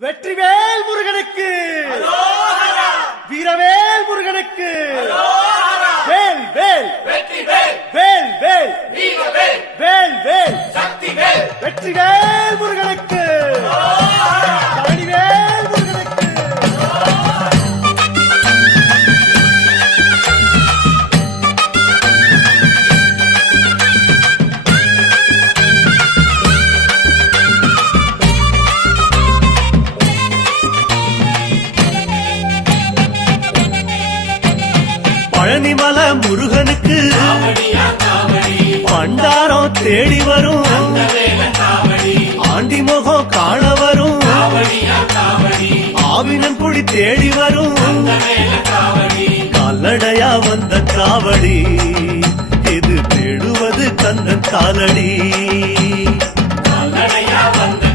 வெற்றிவேல் முருகனுக்கு, வீரவேல் முருகனுக்கு, வேல் வேல் வேல் வேல் வேல் வேல் வெற்றிவேல் முருகனுக்கு, பழனிவேல் முருகனுக்கு. பழனிமல முருகனுக்கு பண்டாரம் தேடி வரும், ஆண்டி முகம் காண வரும், ஆவினன் குடி தேடி வரும், கால்நடையா வந்த காவடி இது தேடுவது கந்தன் காலடி, கால்நடையா வந்த